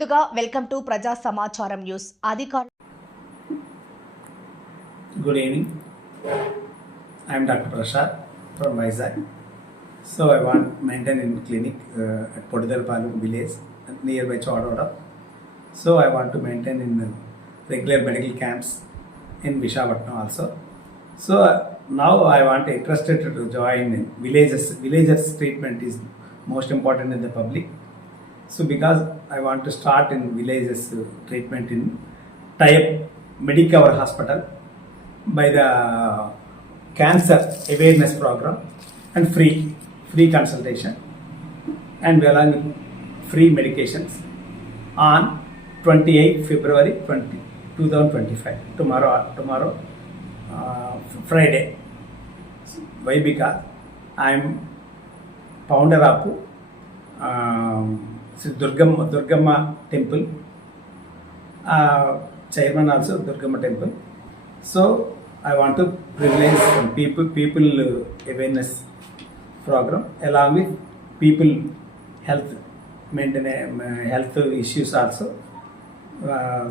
ముందుగా welcome to ప్రజా సమాచారం న్యూస్ అధికారులు Good evening. I am Dr. Prasad from Vizag. So I want maintain in clinic uh, at Podudalpalu village nearby Chododa. So I want to maintain in uh, regular medical camps in Vishakhapatnam also. So uh, now I want interested to join in villages. Villagers treatment is most important in the public. So because I want to start in villages uh, treatment in tie-up Medicover Hospital by the cancer awareness program and free free consultation and along with free medications on 28 February 20, 2025 tomorrow tomorrow uh, Friday why because I am founder of um, Shri Durgamma Durgamma temple chairman also Durgamma temple so I want privilege people people awareness program ఎలా with people health maintain health issues also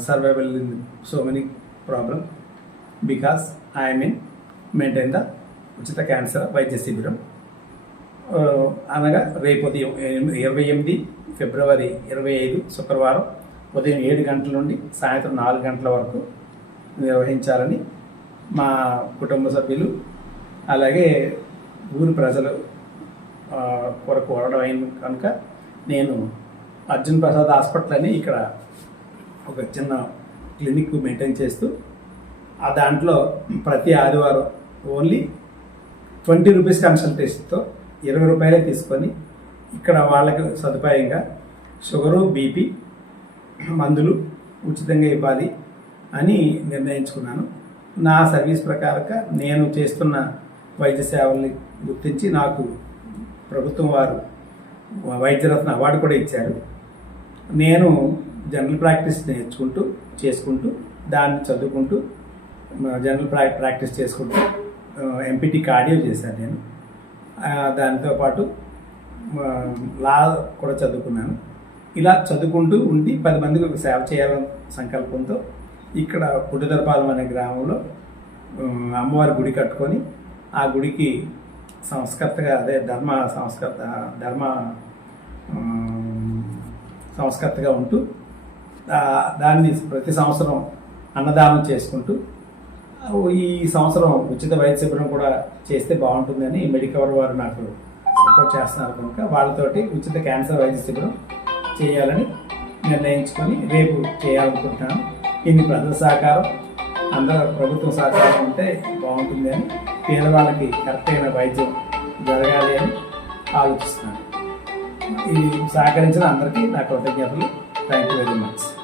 survival in so many problem because I mean maintain the ఉచిత cancer వైద్య శిబిరం అనగా రేపు ఉదయం ఇరవై ఎనిమిది ఫిబ్రవరి ఇరవై ఐదు శుక్రవారం ఉదయం ఏడు గంటల నుండి సాయంత్రం నాలుగు గంటల వరకు నిర్వహించాలని మా కుటుంబ సభ్యులు అలాగే ఊరి ప్రజలు కొరకు కోరడం అయింది కనుక నేను అర్జున్ ప్రసాద్ హాస్పిటల్ అని ఇక్కడ ఒక చిన్న క్లినిక్ మెయింటైన్ చేస్తూ ఆ దాంట్లో ప్రతి ఆదివారం ఓన్లీ ట్వంటీ రూపీస్ కన్సల్టేషన్తో ఇరవై రూపాయలే తీసుకొని ఇక్కడ వాళ్ళకి సదుపాయంగా షుగరు బీపీ మందులు ఉచితంగా ఇవ్వాలి అని నిర్ణయించుకున్నాను. నా సర్వీస్ ప్రకారంగా నేను చేస్తున్న వైద్య సేవల్ని గుర్తించి నాకు ప్రభుత్వం వారు వైద్యరత్న అవార్డు కూడా ఇచ్చారు. నేను జనరల్ ప్రాక్టీస్ నేర్చుకుంటూ చేసుకుంటూ దాన్ని చదువుకుంటూ జనరల్ ప్రా ప్రాక్టీస్ చేసుకుంటూ ఎంపీటీ కార్డియో చేశాను నేను. దానితో పాటు లా కూడా చదువుకున్నాను. ఇలా చదువుకుంటూ ఉండి పది మందికి ఒక సేవ చేయాలని సంకల్పంతో ఇక్కడ పుట్టుదరపాలెం అనే గ్రామంలో అమ్మవారి గుడి కట్టుకొని ఆ గుడికి సంస్కర్తగా అదే ధర్మ సంస్కర్త ధర్మ సంస్కర్తగా ఉంటూ దాన్ని ప్రతి సంవత్సరం అన్నదానం చేసుకుంటూ ఈ సంవత్సరం ఉచిత వైద్య శిబిరం కూడా చేస్తే బాగుంటుందని మెడికవర్ వారు నాకు సపోర్ట్ చేస్తున్నారు కనుక వాళ్ళతోటి ఉచిత క్యాన్సర్ వైద్య శిబిరం చేయాలని నిర్ణయించుకొని రేపు చేయాలనుకుంటున్నాను. ఇన్ని ప్రజల సహకారం అందరూ ప్రభుత్వం సహకారం ఉంటే బాగుంటుంది అని పేదవాళ్ళకి కరెక్ట్ అయిన వైద్యం జరగాలి అని ఆలోచిస్తున్నాను. ఇది సహకరించిన అందరికీ నా కృతజ్ఞతలు. Thank you very much